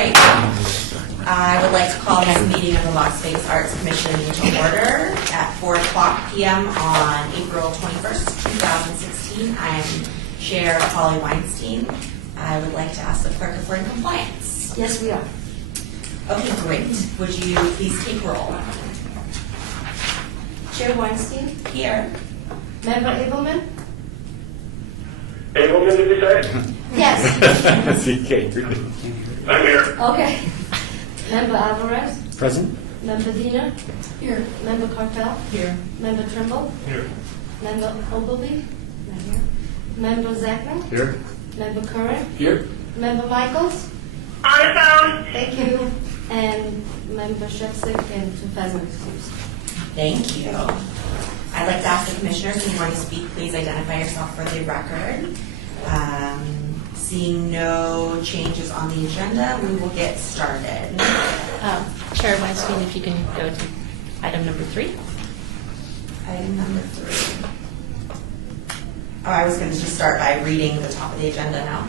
right. I would like to call this meeting of the Las Vegas Arts Commission to order at 4:00 p.m. on April 21st, 2016. I'm Chair Holly Weinstein. I would like to ask the clerk if we're in compliance. Yes, we are. Okay, great. Would you please take roll? Chair Weinstein, Here. Member Abelman? Abelman, did you say? Yes. I'm here. Okay. Member Alvarez? Present. Member Diener? Here. Member Cartel? Here. Member Trimble? Here. Member Ogilvy? Not here. Member Zachman? Here. Member Curran? Here. Member Michaels? On the phone. Thank you. And Member Shevsik and 2 pheasant excused. Thank you. I'd like to ask the commissioners, if you want to speak, please identify yourself for the record. Seeing no changes on the agenda, we will get started. Chair Weinstein, if you can go to item number 3. Item number 3. Oh, I was going to just start by reading the top of the agenda now.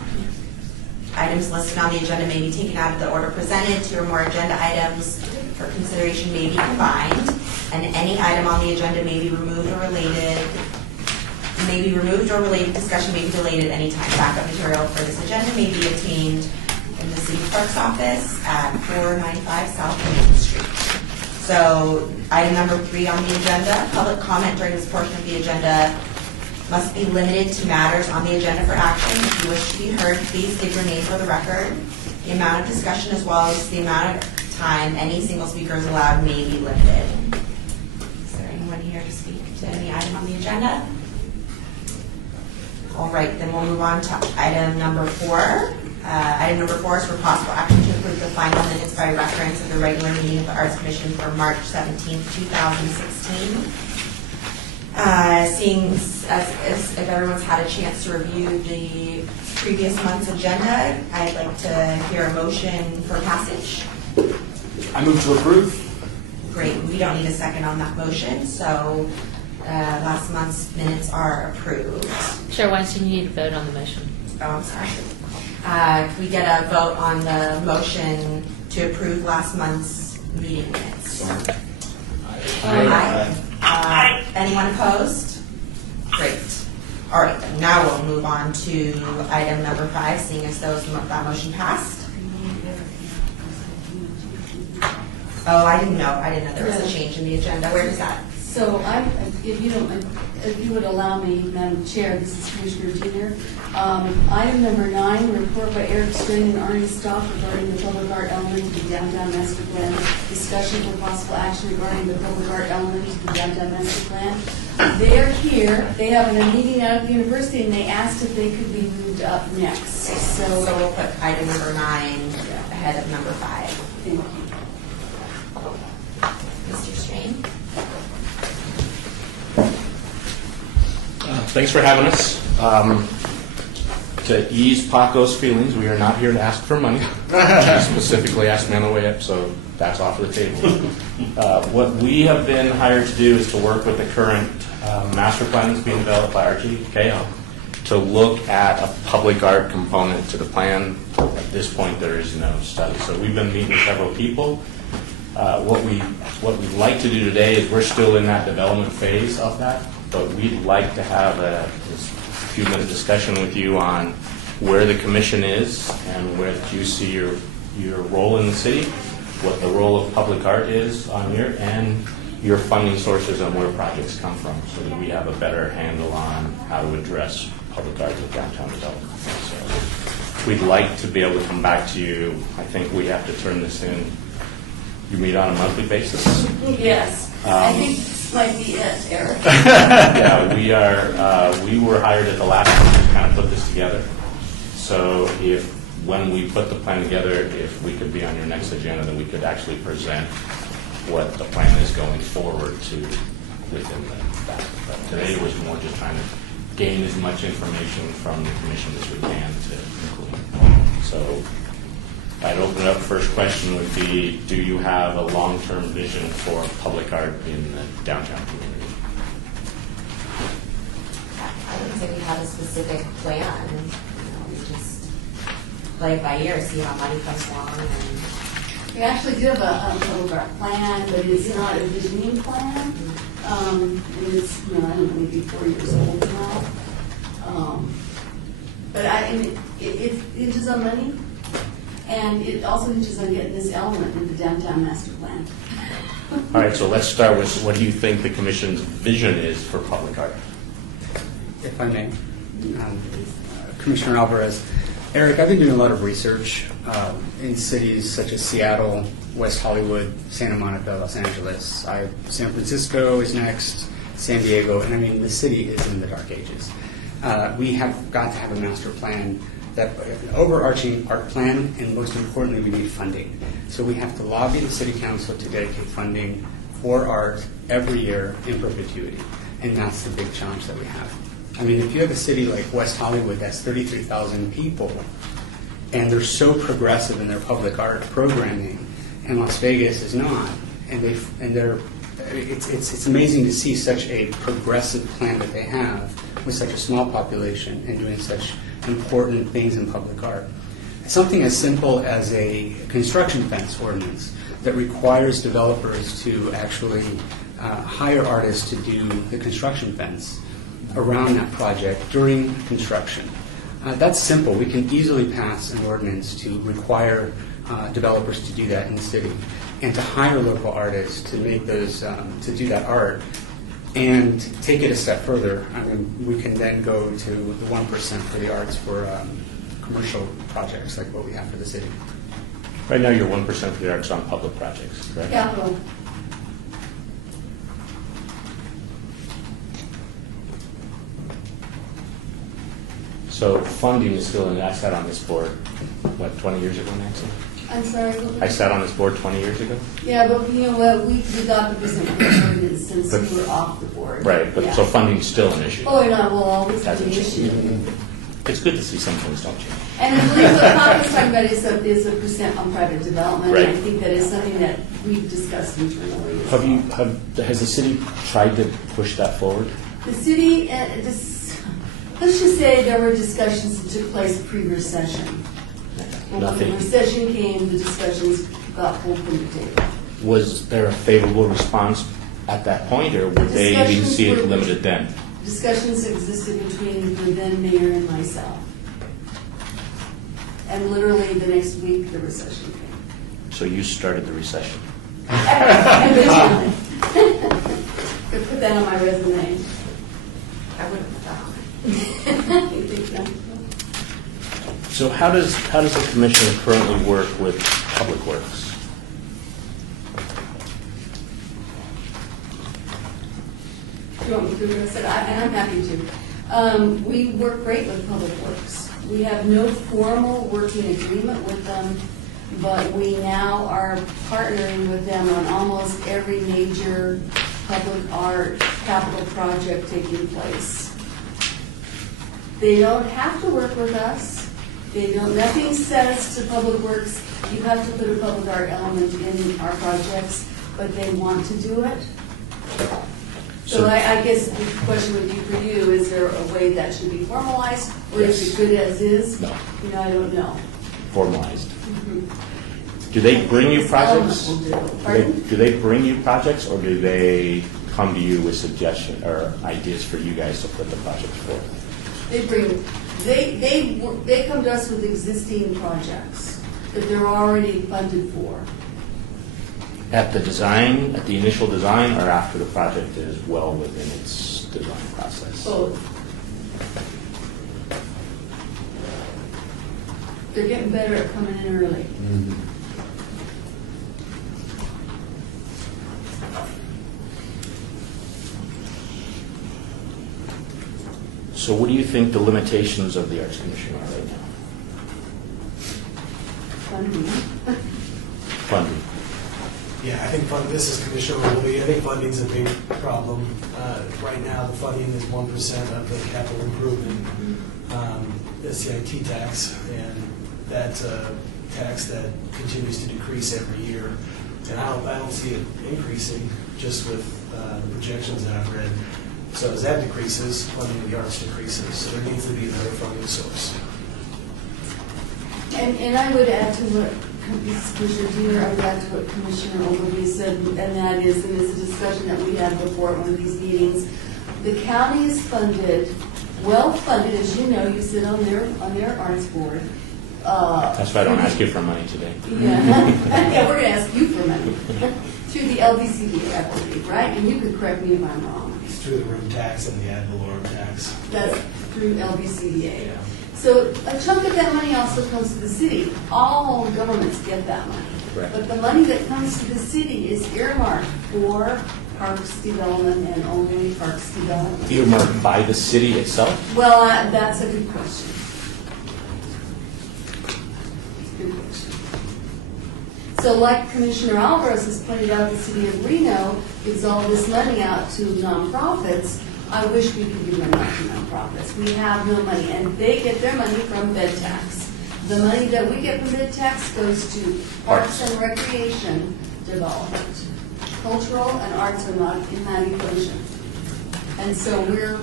Items listed on the agenda may be taken out of the order presented. 2 or more agenda items for consideration may be combined, and any item on the agenda may be removed or related. Discussion may be delayed at any time. Backup material for this agenda may be obtained in the city clerk's office at 495 South Main Street. So, item number 3 on the agenda, public comment during this portion of the agenda must be limited to matters on the agenda for action. If you wish to be heard, please give your name for the record. The amount of discussion as well as the amount of time any single speaker is allowed may be limited. Is there anyone here to speak to any item on the agenda? All right, then we'll move on to item number 4. Item number 4 is for possible action to approve the final minutes by reference of the regular meeting of the Arts Commission for March 17, 2016. Seeing as if everyone's had a chance to review the previous month's agenda, I'd like to hear a motion for passage. I move to approve. Great, we don't need a second on that motion, so last month's minutes are approved. Chair Weinstein, you need to vote on the motion. Oh, I'm sorry. Can we get a vote on the motion to approve last month's meeting minutes? Aye. Anyone opposed? Great. All right, then now we'll move on to item number 5, seeing as though that motion passed. Oh, I didn't know there was a change in the agenda. Where is that? So if you would allow me, Madam Chair, this is Commissioner Diener. Item number 9, report by Eric String and Arnie Stock regarding the public art element of the downtown master plan. Discussion for possible action regarding the public art element of the downtown master plan. They're here. They have a meeting out of the university, and they asked if they could be moved up next. So we'll put item number 9 ahead of number 5. Thank you. Mr. Strain? Thanks for having us. To ease Paco's feelings, we are not here to ask for money. He specifically asked me on the way up, so that's off the table. What we have been hired to do is to work with the current master plan that's being developed by RGKL to look at a public art component to the plan. At this point, there is no study. So we've been meeting with several people. What we'd like to do today is we're still in that development phase of that, but we'd like to have a few-minute discussion with you on where the commission is and where you see your role in the city, what the role of public art is on here, and your funding sources and where projects come from, so that we have a better handle on how to address public art with downtown development. So we'd like to be able to come back to you. I think we have to turn this in. You meet on a monthly basis? Yes. I think this might be it, Eric. Yeah, we were hired at the last time to kind of put this together. So when we put the plan together, if we could be on your next agenda, then we could actually present what the plan is going forward to within that. But today was more just trying to gain as much information from the commission as we can to include. So I'd open it up. First question would be, do you have a long-term vision for public art in the downtown community? I wouldn't say we have a specific plan. We just play it by ear, see how money comes along, and We actually do have a public art plan, but it's not a visioning plan. And it's, I don't know, maybe 4 years old now. But it hinges on money, and it also hinges on getting this element in the downtown master plan. All right, so let's start with, what do you think the commission's vision is for public art? If I may, Commissioner Alvarez. Eric, I've been doing a lot of research in cities such as Seattle, West Hollywood, Santa Monica, Los Angeles. San Francisco is next, San Diego, and I mean, the city is in the dark ages. We have got to have a master plan, that an overarching art plan, and most importantly, we need funding. So we have to lobby the city council to dedicate funding for art every year in perpetuity, and that's the big challenge that we have. I mean, if you have a city like West Hollywood that's 33,000 people, and they're so progressive in their public art programming, and Las Vegas is not, it's amazing to see such a progressive plan that they have with such a small population and doing such important things in public art. Something as simple as a construction fence ordinance that requires developers to actually hire artists to do the construction fence around that project during construction. That's simple. We can easily pass an ordinance to require developers to do that in the city and to hire local artists to make those, to do that art. And take it a step further. I mean, we can then go to the 1% for the arts for commercial projects like what we have for the city. Right now, you're 1% for the arts on public projects, correct? Capital. So funding is still, I sat on this board, what, 20 years ago, Nancy? I'm sorry. I sat on this board 20 years ago? Yeah, but you know what, we got the percent ordinance since But- we were off the board. Right, but Yeah. so funding's still an issue. Oh, and I will always be Hasn't an changed. issue. It's good to see some things don't change. And I believe what Pop was talking about is a percent on private development. Right. And I think that is something that we've discussed internally. as Have you, well. has the city tried to push that forward? The city, let's just say there were discussions that took place pre-recession. And when the Nothing. recession came, the discussions got pulled from the table. Was there a favorable response at that point, or would they even Discussions see it were- limited then? Discussions existed between the then mayor and myself. And literally the next week, the recession came. So you started the recession. Originally. Could put that on my resume. I wouldn't put that on. You think so? So how does the commission currently work with Public Works? You want me to address it? And I'm happy to. We work great with Public Works. We have no formal working agreement with them, but we now are partnering with them on almost every major public art capital project taking place. They don't have to work with us. Nothing says to Public Works, you have to put a public art element in our projects, but they want to do it. So I guess the question would be for you, is there a way that should be formalized, or is Yes. it good as is? No. I don't know. Formalized. Do they bring you projects? Element will do. Pardon? Do they bring you projects, or do they come to you with suggestions or ideas for you guys to put the projects forward? They come to us with existing projects that they're already funded for. At the design, at the initial design, or after the project is well within its design process? Both. They're getting better at coming in early. So what do you think the limitations of the Arts Commission are right now? Funding. Funding. Yeah, I think this is Commissioner Willoughby. I think funding's a big problem. Right now, the funding is 1% of the capital improvement, the CIT tax, and that's a tax that continues to decrease every year. And I don't see it increasing just with the projections that I've read. So as that decreases, funding of the arts decreases. So there needs to be another funding source. And I would add to what This is Commissioner Deaner, I'm back to what Commissioner Ogilvy said, and that is, and it's a discussion that we had before at one of these meetings. The county is funded, well-funded, as you know, you sit on their arts board. That's why I don't ask you for money today. Yeah, yeah, we're gonna ask you for money. Through the LBCDA, I believe, right? And you can correct me if I'm wrong. It's through the room tax and the ad valorem tax. That's through LBCDA. Yeah. So a chunk of that money also comes to the city. All governments get that money. Right. But the money that comes to the city is earmarked for parks development and only parks development. Earmarked by the city itself? Well, that's a good question. Good question. So like Commissioner Alvarez has pointed out, the city of Reno gives all this money out to nonprofits. I wish we could give them out to nonprofits. We have no money, and they get their money from bed tax. The money that we get from bed tax goes to parks and recreation development. Cultural and arts are not in that equation. And so we're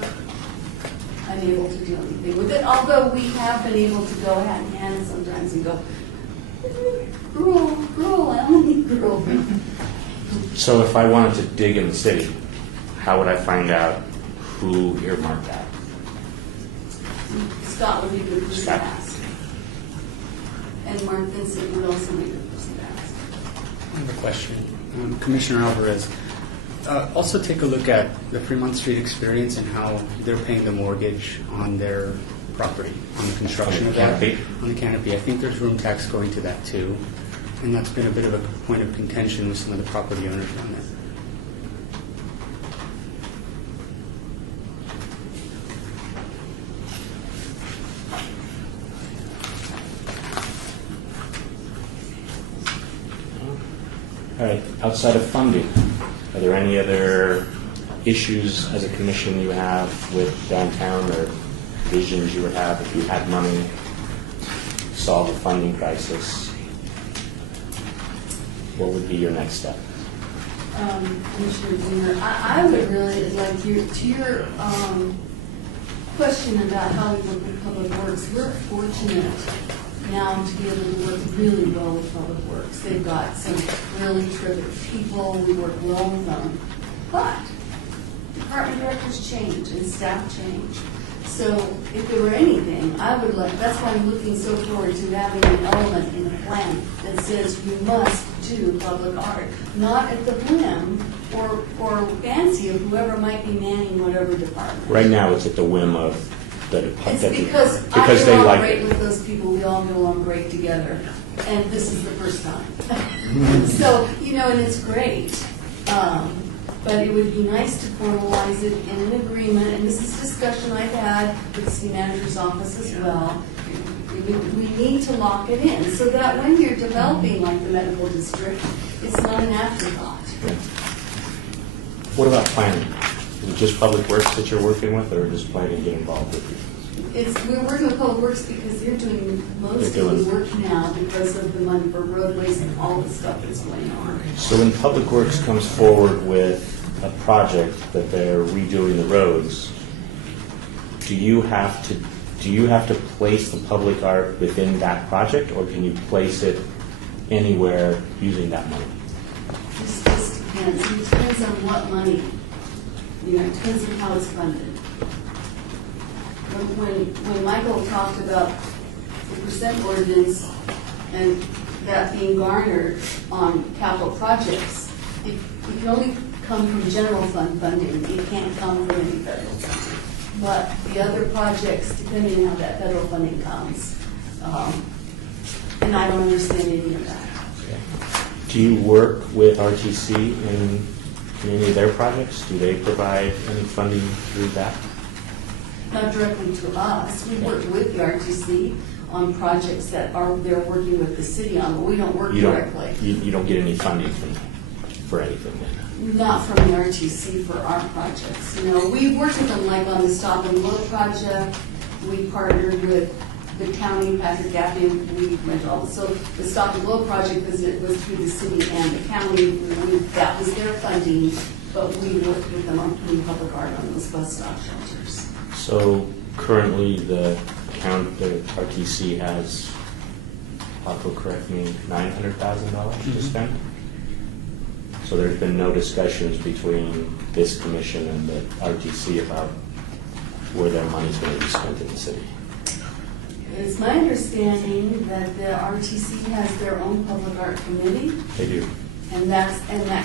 unable to do anything with it, although we have been able to go hand in hand sometimes and go, gruel, I only need gruel. So if I wanted to dig in the city, how would I find out who earmarked that? Scott would be the person to Scott. ask. And Mark Vincent would also be the person to ask. I have a question. Commissioner Alvarez, also take a look at the Fremont Street experience and how they're paying the mortgage on their property, on the construction of that. Canopy? On the canopy. I think there's room tax going to that too. And that's been a bit of a point of contention with some of the property owners down there. All right, outside of funding, are there any other issues as a commission you have with downtown or visions you would have if you had money to solve a funding crisis? What would be your next step? Commissioner Deaner, I would really like to your question about how we work with Public Works. We're fortunate now to be able to work really well with Public Works. They've got some really terrific people. We work well with them. But department directors change and staff change. So if there were anything, I would like, that's why I'm looking so forward to having an element in the plan that says you must do public art, not at the whim or fancy of whoever might be manning whatever department. Right now, it's at the whim of the It's department. because I Because get they along like great it. with those people, we all get along great together, and this is the first time. So, and it's great. But it would be nice to formalize it in an agreement, and this is a discussion I've had with the city manager's office as well. We need to lock it in, so that when you're developing like the medical district, it's not an afterthought. What about planning? Is it just Public Works that you're working with, or does planning get involved with you? We're working with Public Works because they're doing most They're of the doing- work now because of the money for roadways and all the stuff that's going on. So when Public Works comes forward with a project that they're redoing the roads, do you have to place the public art within that project, or can you place it anywhere using that money? This just depends. It depends on what money. It depends on how it's funded. When Michael talked about the percent ordinance and that being garnered on capital projects, it can only come from general fund funding. It can't come from any federal funding. But the other projects, depending on how that federal funding comes, and I don't understand any of that. Do you work with RTC in any of their projects? Do they provide any funding through that? Not directly to us. We work with the RTC on projects that they're working with the city on, but we don't work directly. You don't get any funding for anything then? Not from the RTC for our projects. We work with them like on the Stop and Blow project. We partnered with the county, Patrick Gaffney, we went all. So the Stop and Blow project was through the city and the county. That was their funding, but we worked with them on putting public art on those bus stop shelters. So currently the RTC has Paco, correct me, $900,000 to spend. So there's been no discussions between this commission and the RTC about where their money's going to be spent in the city. It's my understanding that the RTC has their own public art committee, They do. and that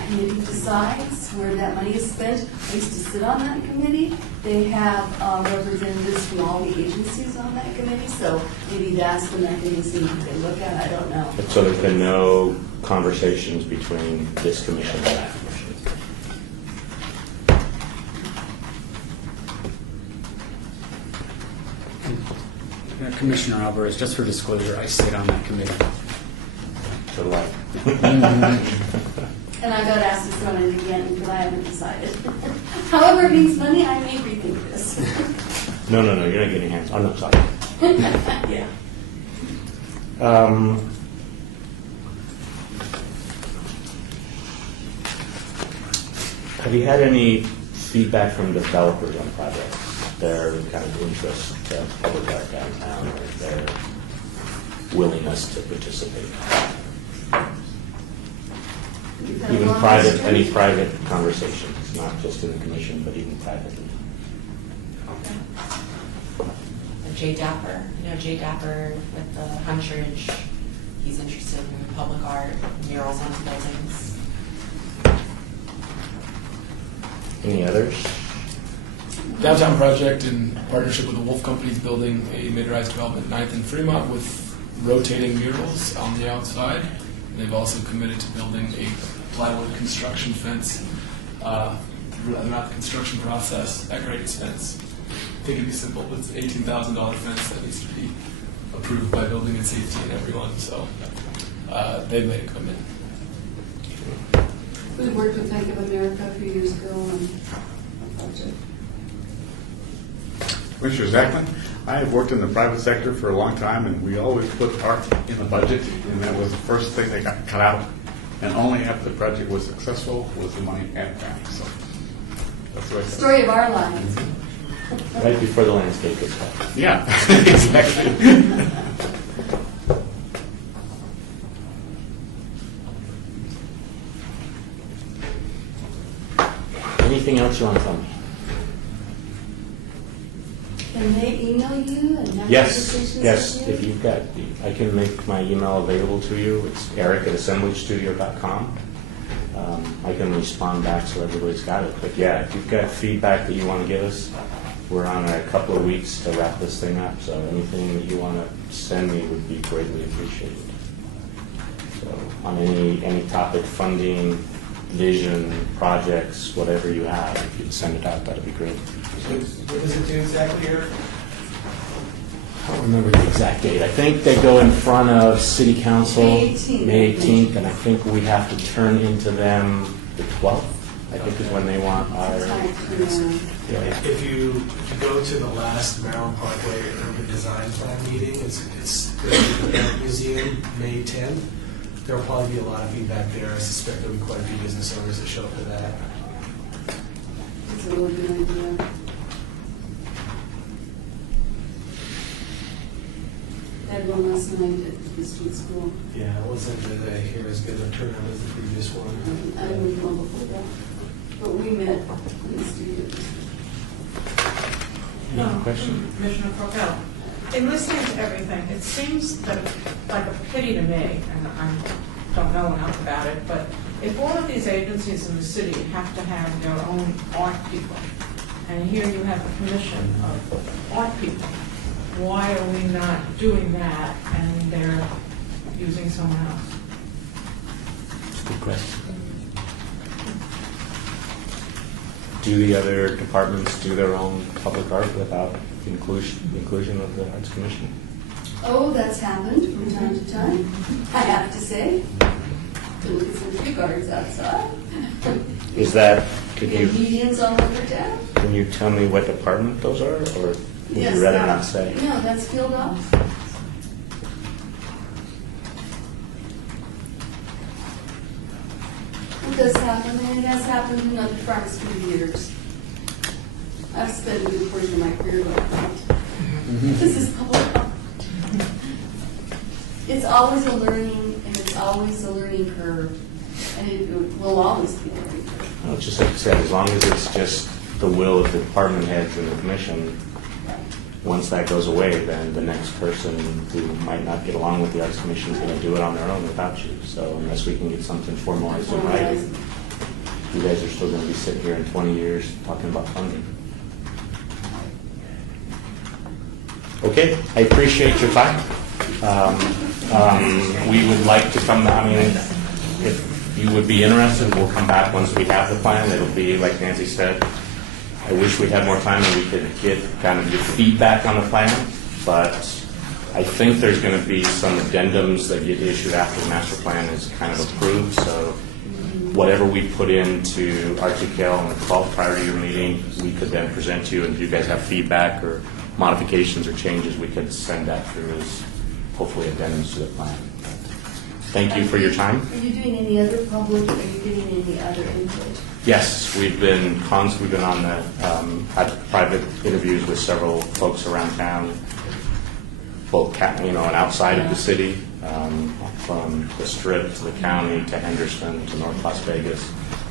committee decides where that money is spent. I used to sit on that committee. They have representatives from all the agencies on that committee, so maybe that's the mechanism that they look at, I don't know. So there's been no conversations between this commission and that commission. Commissioner Alvarez, just for disclosure, I sit on that committee. So do I. And I got asked to sit on it again, but I haven't decided. However, it means money, I may rethink this. No, you're not getting hands. Oh, no, sorry. Yeah. Have you had any feedback from developers on projects? Their kind of interest in public art downtown, or their willingness to participate? Even private, any private conversations, not just in the commission, but even privately. Jay Dapper, Jay Dapper with the Huntridge, he's interested in public art, murals on buildings. Any others? Downtown project in partnership with the Wolf Company is building a mid-rise development 9th and Fremont with rotating murals on the outside. And they've also committed to building a plywood construction fence throughout the construction process at great expense. I think it'd be simple, but it's an $18,000 fence that needs to be approved by building and safety and everyone. So they've made a commitment. We worked with Bank of America a few years ago on a project. Commissioner Zachman, I have worked in the private sector for a long time, and we always put art in the budget, and that was the first thing that got cut out. And only after the project was successful was the money added back. So that's what I said. Story of our lives. Right before the landscape gets cut. Yeah, exactly. Anything else you want to tell me? Can they email you and have Yes, conversations yes. with you? If you've got, I can make my email available to you. It's eric@assemblystudio.com. I can respond back so everybody's got it. But yeah, if you've got feedback that you want to give us, we're on a couple of weeks to wrap this thing up. So anything that you want to send me would be greatly appreciated. So on any topic, funding, vision, projects, whatever you have, if you'd send it out, that'd be great. What does it do exactly, Eric? I don't remember the exact date. I think they go in front of City Council May 18th. May 18th, and I think we have to turn into them the 12th, I think is when they want our... Yeah. If you go to the last Maryland Parkway Urban Design Plan meeting, it's the Art Museum, May 10th. There'll probably be a lot of feedback there. I suspect there'll be quite a few business owners that show up to that. It's a really good idea. I had one last night at the street school. Yeah, it wasn't here as good a turnout as the previous one. I didn't know before that. But we met in the studio. Any question? Commissioner Corkell, in listening to everything, it seems that like a pity to me, and I don't know enough about it, but if all of these agencies in the city have to have their own art people, and here you have a commission of art people, why are we not doing that and they're using someone else? Good question. Do the other departments do their own public art without inclusion of the Arts Commission? Oh, that's happened from time to time, I have to say. Look at some tree guards outside. Is that, We have medians on River Tap. can you tell me what department those are, or would Yes, you rather that- not say? No, that's field ops. It does happen, and it has happened in other departments for years. I've spent a good portion of my career like that. This is public art. it's always a learning, and it's always a learning curve, and it will always be a learning curve. Well, just like I said, as long as it's just the will of the department heads and the commission, once that goes away, then the next person who might not get along with the Arts Commission is going to do it on their own without you. So unless we can get something formalized in writing, you guys are still going to be sitting here in 20 years talking about funding. Okay, I appreciate your time. We would like to come, I mean, if you would be interested, we'll come back once we have the plan. It'll be, like Nancy said, I wish we had more time and we could get kind of your feedback on the plan, but I think there's going to be some addendums that get issued after the master plan is kind of approved, so whatever we put into RTKL on the 12th prior to your meeting, we could then present to you, and if you guys have feedback or modifications or changes, we could send that through as hopefully addendums to the plan. Thank you for your time. Are you doing any other public, are you getting any other input? Yes, we've been on the had private interviews with several folks around town, both and outside of the city, from the Strip to the county to Henderson to North Las Vegas.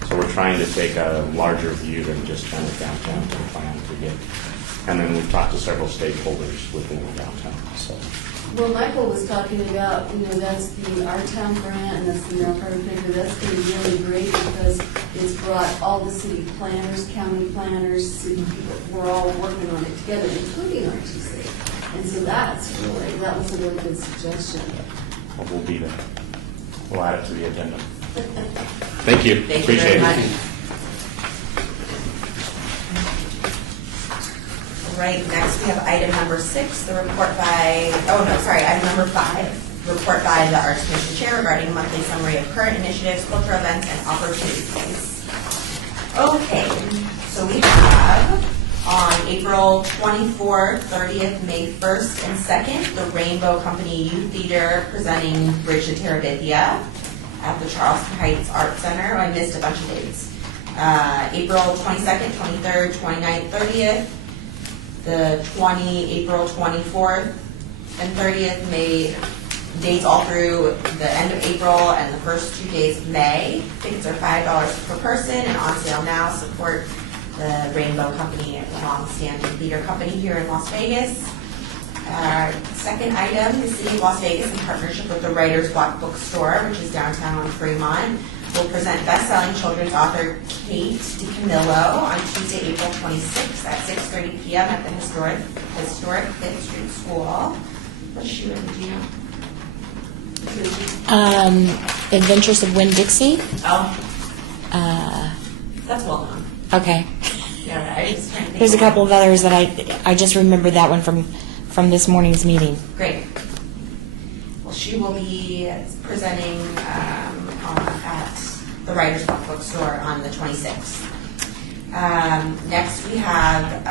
So we're trying to take a larger view than just kind of downtown to the plan to get. And then we've talked to several stakeholders within the downtown. So. Well, Michael was talking about, that's the Our Town grant, and that's the Merrill Carter paper. That's going to be really great because it's brought all the city planners, county planners, city people. We're all working on it together, including RTC. And so that was a really good suggestion. Well, we'll be there. We'll add it to the agenda. Thank you. Thank you Appreciate very much. it. Right, next we have item number 6, the report by, item number 5, report by the Arts Commission Chair regarding a monthly summary of current initiatives, cultural events, and opportunities. Okay, so we have on April 24th, 30th, May 1st, and 2nd, the Rainbow Company Youth Theater presenting Bridge to Terabithia at the Charleston Heights Art Center. I missed a bunch of dates. April 22nd, 23rd, 29th, 30th. The April 24th and 30th, May, dates all through the end of April and the first 2 days of May. Tickets are $5 per person and on sale now. Support the Rainbow Company, a long-standing theater company here in Las Vegas. Second item, the City of Las Vegas, in partnership with the Writer's Block Bookstore, which is downtown on Fremont, will present best-selling children's author Kate DiCamillo on Tuesday, April 26th at 6:30 p.m. at the historic Fifth Street School. What's she written, do you know? Adventures of Winn-Dixie. Oh. That's well known. Okay. Yeah, I just trying to think. There's a couple of others that I just remembered that one from this morning's meeting. Great. Well, she will be presenting at the Writer's Block Bookstore on the 26th. Next, we have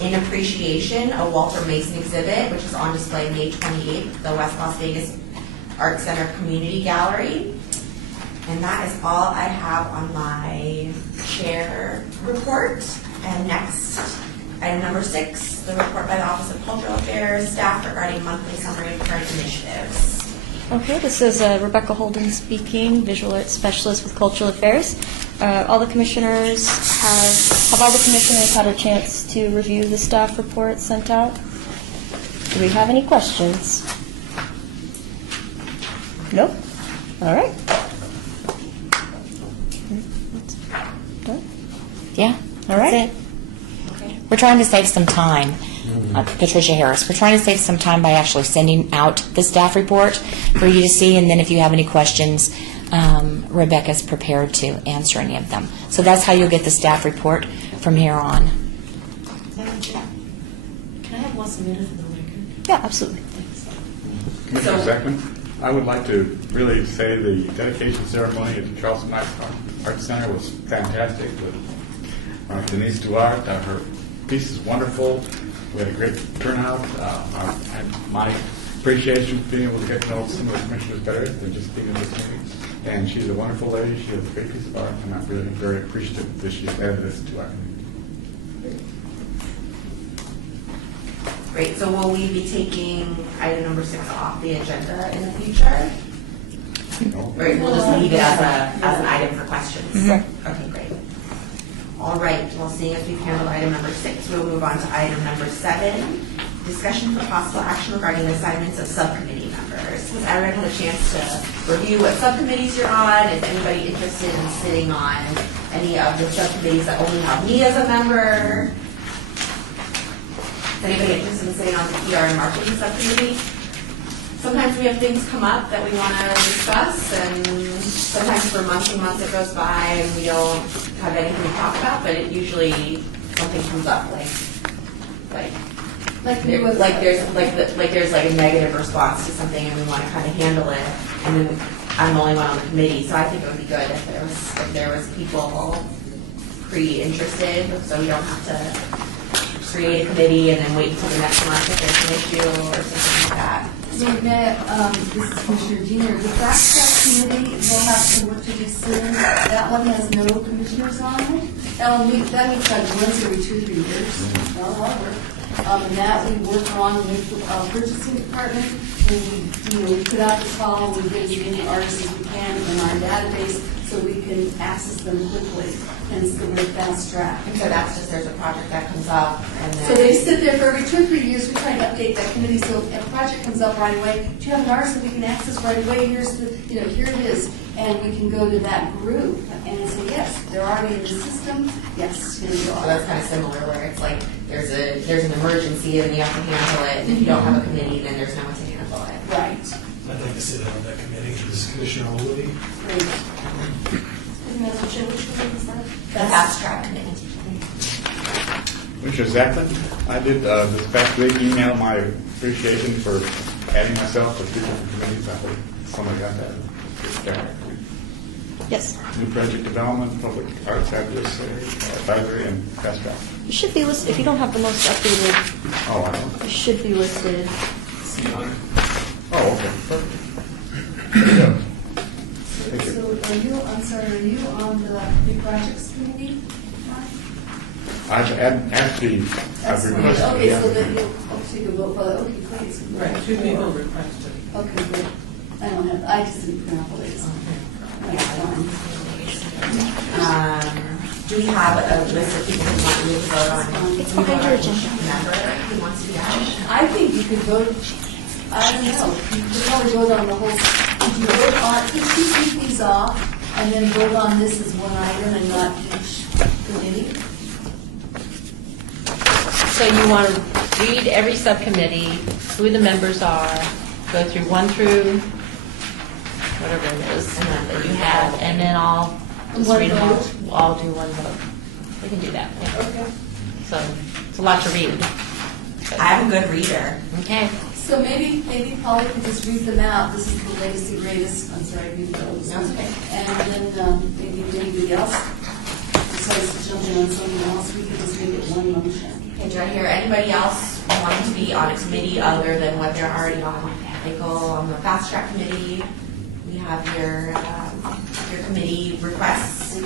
In Appreciation, a Walter Mason exhibit, which is on display May 28th at the West Las Vegas Art Center Community Gallery. And that is all I have on my chair report. And next, item number 6, the report by the Office of Cultural Affairs staff regarding monthly summary of current initiatives. Okay, this is Rebecca Holden speaking, visual arts specialist with Cultural Affairs. Have all the commissioners had a chance to review the staff report sent out? Do we have any questions? Nope. All right. Done? Yeah. All right. That's it. We're trying to save some time. Patricia Harris. We're trying to save some time by actually sending out the staff report for you to see, and then if you have any questions, Rebecca's prepared to answer any of them. So that's how you'll get the staff report from here on. Can I have one submitted for the record? Yeah, absolutely. Commissioner Zeckman, I would like to really say the dedication ceremony at the Charleston Heights Art Center was fantastic with Denise Duarte. Her piece is wonderful. We had a great turnout. My appreciation for being able to get to know some of the commissioners better than just being in this meeting. And she's a wonderful lady. She has a great piece of art, and I'm really very appreciative that she added this to our community. Great, so will we be taking item number 6 off the agenda in the future? Or we'll just leave it as an item for questions? Okay, great. All right, well, seeing as we've handled item number 6, we'll move on to item number 7, discussion for possible action regarding the assignments of subcommittee members. Has everyone had a chance to review what subcommittees you're on? Is anybody interested in sitting on any of the subcommittees that only have me as a member? Is anybody interested in sitting on the PR and marketing subcommittee? Sometimes we have things come up that we want to discuss, and sometimes for months and months it goes by and we don't have anything to talk about, but it usually, something comes up, there's like a negative response to something and we want to kind of handle it, and then I'm the only one on the committee, so I think it would be good if there was people pre-interested, so we don't have to create a committee and then wait until the next month if there's an issue or something like that. So, Matt, this is Commissioner Junior. The fast track committee will have to work to be soon. That one has no commissioners on it. That meets like once every 2 or 3 years. Not a lot of work. And that we work on with the purchasing department. And we put out the call, we get as many artists as we can in our database so we can access them quickly. Hence the word fast track. And so that's just, there's a project that comes up and then. So they sit there for every 2 or 3 years, we try to update that committee, so if a project comes up right away, do you have an artist that we can access right away? Here's the, here it is. And we can go to that group and say, yes, they're already in the system, yes, here you So are. that's kind of similar where it's like, there's an emergency and you have to handle it, and if you don't have a committee, then there's no one to handle it. Right. I'd like to sit on that committee. This is Commissioner Olivey. Great. Madam Chair, which committee is that? The fast track committee. Commissioner Zachlin, I did this past week email my appreciation for adding myself to 2 different committees. I hope somebody got that. Yes. New project development, public arts advisory, and fast track. You should be listed, if you don't have the most updated, Oh, I don't. you should be listed. Oh, okay. Perfect. There you go. Thank you. So are you on the big projects committee? I've actually, I've requested. Okay, so then you'll vote for that, okay, great. Right, 2 people requested. Okay, good. I don't have, I just didn't print out the list. That's fine. Do we have a list of people who want to vote on? It's behind your agenda. Member who wants to be added? I think you could vote, I don't know, you could probably vote on the whole, could you vote on, could you keep these off and then vote on this as one item and not each committee? So you want to read every subcommittee, who the members are, go through 1 through whatever it is that you have, and then I'll just One read them all. vote? We'll all do one vote. We can do that. yeah. Okay. So it's a lot to read. I'm a good reader. Okay. So maybe Polly can just read them out. This is the latest and greatest. I'm sorry, read those. That's okay. And then maybe anybody else decides to jump in on something else, we can just make it one motion. Okay, do I hear anybody else wanting to be on a committee other than what they're already on? Michael, on the fast track committee, we have your committee requests.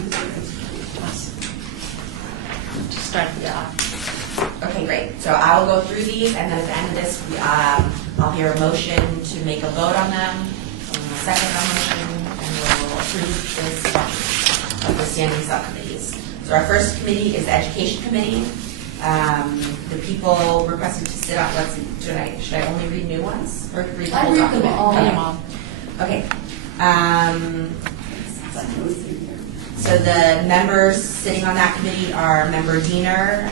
Just start the off. Okay, great. So I will go through these, and then at the end of this, I'll hear a motion to make a vote on them. So we'll second the motion, and we'll approve this of the standing subcommittees. So our first committee is the Education Committee. The people requested to sit on, let's see, should I only read new ones? Or read the I whole read them document? all. Okay. So the members sitting on that committee are Member Diener,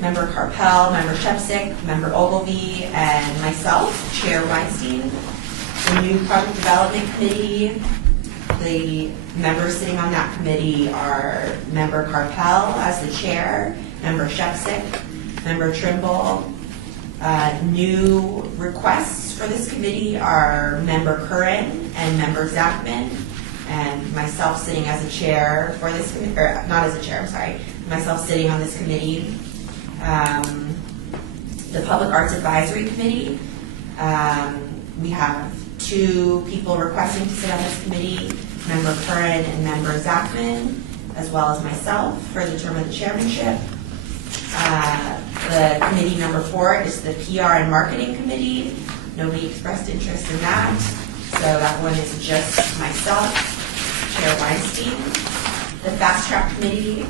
Member Carpel, Member Shepsick, Member Ogilvy, and myself, Chair Weinstein. The new Project Development Committee, the members sitting on that committee are Member Carpel as the chair, Member Shepsick, Member Trimble. New requests for this committee are Member Curran and Member Zachman, and myself sitting as a chair for this committee, or not as a chair, I'm sorry, myself sitting on this committee. The Public Arts Advisory Committee, we have 2 people requesting to sit on this committee, Member Curran and Member Zachman, as well as myself for the term of the chairmanship. The the committee number 4 is the PR and Marketing Committee. Nobody expressed interest in that, so that one is just myself, Chair Weinstein. The Fast Track Committee,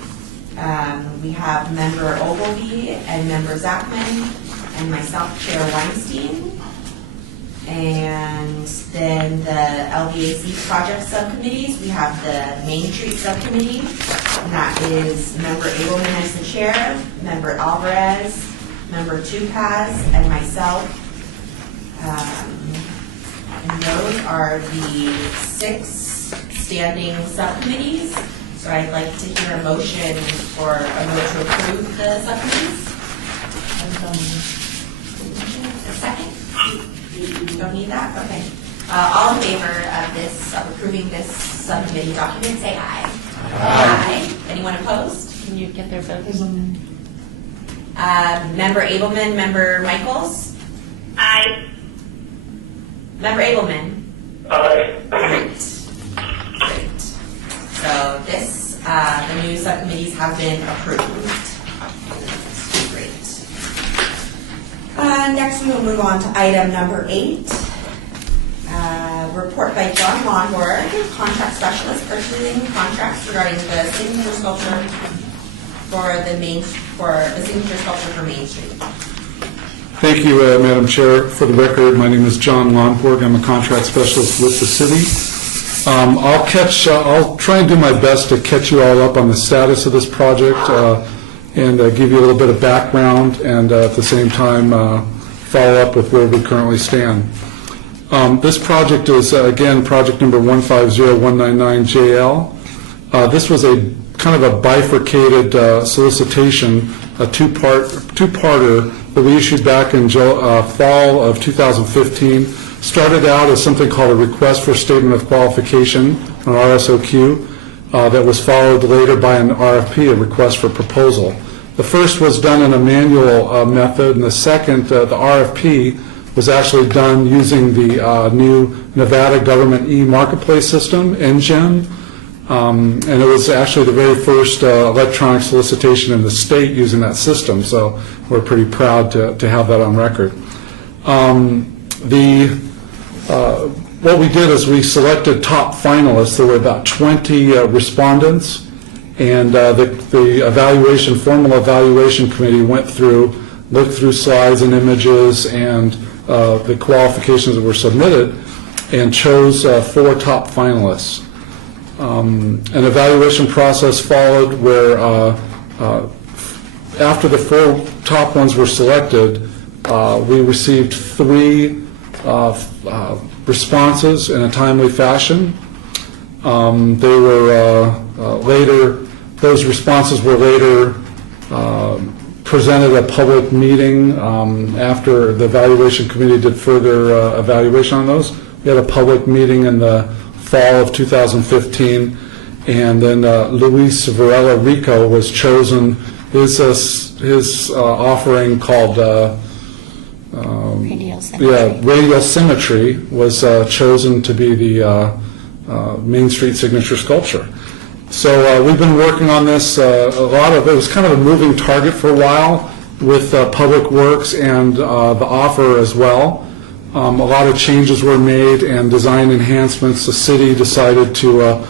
we have Member Ogilvy and Member Zachman, and myself, Chair Weinstein. And then the LVAC project subcommittees, we have the Main Street Subcommittee, and that is Member Abelman as the chair, Member Alvarez, Member Tupaz, and myself. And those are the 6 standing subcommittees. So I'd like to hear a motion for a vote to approve the subcommittees. A second? You don't need that? Okay. All in favor of this, of approving this subcommittee document, say aye. Aye. Anyone opposed? Can you get their votes? Member Abelman, Member Michaels? Aye. Member Abelman? Aye. Great. So this, the new subcommittees have been approved. Great. Next, we will move on to item number 8. Report by John Lonborg, contract specialist, purchasing contracts regarding the signature sculpture for the signature sculpture for Main Street. Thank you, Madam Chair. For the record, my name is John Lonborg. I'm a contract specialist with the city. I'll try and do my best to catch you all up on the status of this project and give you a little bit of background and at the same time follow up with where we currently stand. This project is, again, project number 150199JL. This was a kind of a bifurcated solicitation, a two-parter that we issued back in fall of 2015. Started out as something called a request for statement of qualification, an RSOQ, that was followed later by an RFP, a request for proposal. The first was done in a manual method, and the second, the RFP, was actually done using the new Nevada Government e-marketplace system, NGEN, and it was actually the very first electronic solicitation in the state using that system, so we're pretty proud to have that on record. What we did is we selected top finalists. There were about 20 respondents, and the formal evaluation committee looked through slides and images and the qualifications that were submitted and chose 4 top finalists. An evaluation process followed where after the 4 top ones were selected, we received 3 responses in a timely fashion. They were those responses were later presented at a public meeting after the evaluation committee did further evaluation on those. We had a public meeting in the fall of 2015, and then Luis Varela Rico was chosen. His offering called Radial Symmetry was chosen to be the Main Street signature sculpture. So we've been working on this a lot of. It was kind of a moving target for a while with Public Works and the offer as well. A lot of changes were made and design enhancements. The city decided to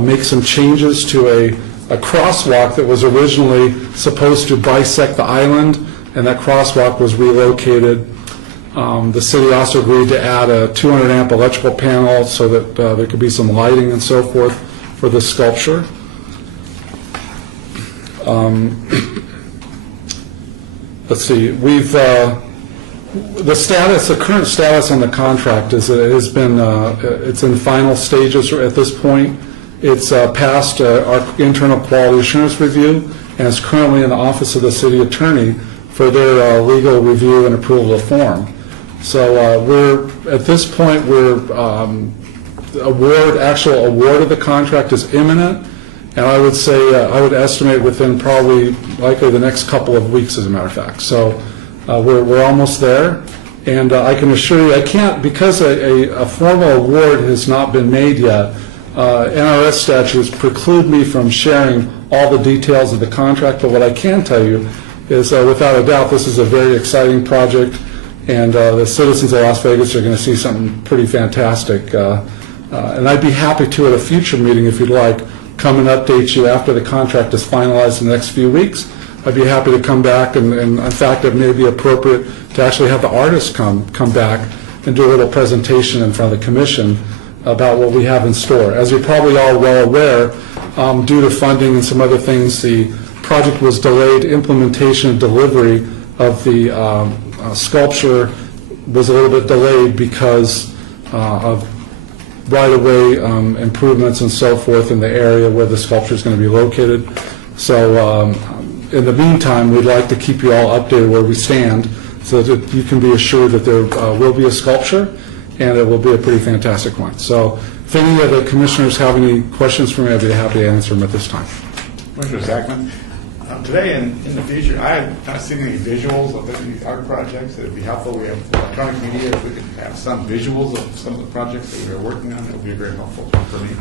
make some changes to a crosswalk that was originally supposed to bisect the island, and that crosswalk was relocated. The city also agreed to add a 200 amp electrical panel so that there could be some lighting and so forth for the sculpture. Let's see, the current status on the contract is that it has been, it's in final stages at this point. It's passed our internal quality assurance review, and it's currently in the office of the city attorney for their legal review and approval of form. So at this point, actual award of the contract is imminent, and I would say, I would estimate within probably likely the next couple of weeks, as a matter of fact. So we're almost there, and I can assure you, I can't, because a formal award has not been made yet, NRS statutes preclude me from sharing all the details of the contract, but what I can tell you is without a doubt, this is a very exciting project, and the citizens of Las Vegas are going to see something pretty fantastic. And I'd be happy to, at a future meeting, if you'd like, come and update you after the contract is finalized in the next few weeks. I'd be happy to come back, and in fact, it may be appropriate to actually have the artists come back and do a little presentation in front of the commission about what we have in store. As you're probably all well aware, due to funding and some other things, the project was delayed. Implementation and delivery of the sculpture was a little bit delayed because of right-of-way improvements and so forth in the area where the sculpture is going to be located. So in the meantime, we'd like to keep you all updated where we stand so that you can be assured that there will be a sculpture, and it will be a pretty fantastic one. So if any of the commissioners have any questions for me, I'd be happy to answer them at this time. Commissioner Zachman, today and in the future, I have not seen any visuals of any art projects. It would be helpful. We have electronic media. If we could have some visuals of some of the projects that we are working on, it would be very helpful for me.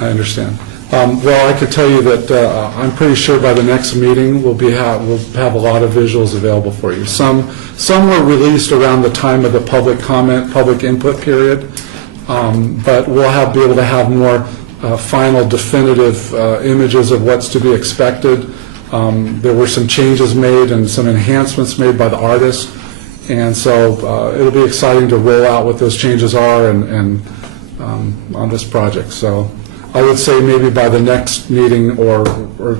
I understand. Well, I could tell you that I'm pretty sure by the next meeting we'll have a lot of visuals available for you. Some were released around the time of the public comment, public input period, but we'll be able to have more final definitive images of what's to be expected. There were some changes made and some enhancements made by the artist, and so it'll be exciting to roll out what those changes are and on this project. So I would say maybe by the next meeting or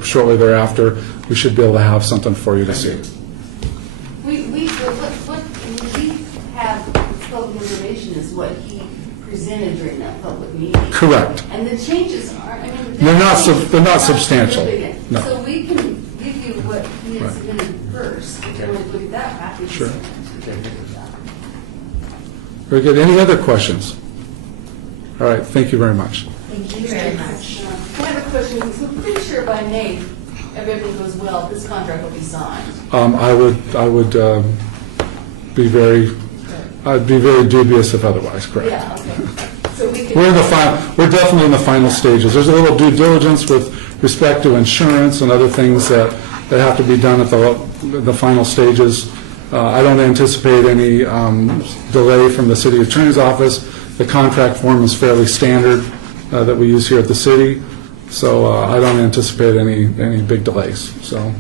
shortly thereafter, we should be able to have something for you to see. We have public information is what he presented during that public meeting. Correct. And the changes are, I mean. They're not substantial. No. So we can give you what he has submitted first. If you want to look at that after. Sure. Very good. Any other questions? All right. Thank you very much. Thank you very much. I have a question. So I'm pretty sure by May, if everything goes well, this contract will be signed. I would be very dubious if otherwise. Correct. Yeah, okay. So we can. We're definitely in the final stages. There's a little due diligence with respect to insurance and other things that have to be done at the final stages. I don't anticipate any delay from the city attorney's office. The contract form is fairly standard that we use here at the city, so I don't anticipate any big delays. So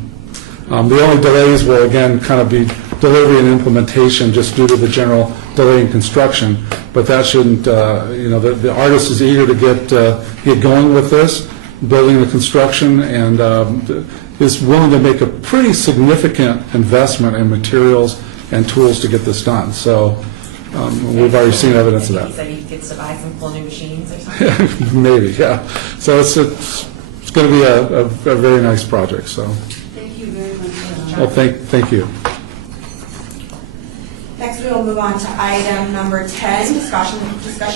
the only delays will again kind of be delivery and implementation, just due to the general delay in construction. But that shouldn't, the artist is eager to get going with this, building the construction, and is willing to make a pretty significant investment in materials and tools to get this done. So. We've already seen evidence of that. He said he gets to buy some folding machines or something. Maybe, yeah. So it's going to be a very nice project. So. Thank you very much. Well, thank you. Next, we will move on to item number 10, discussion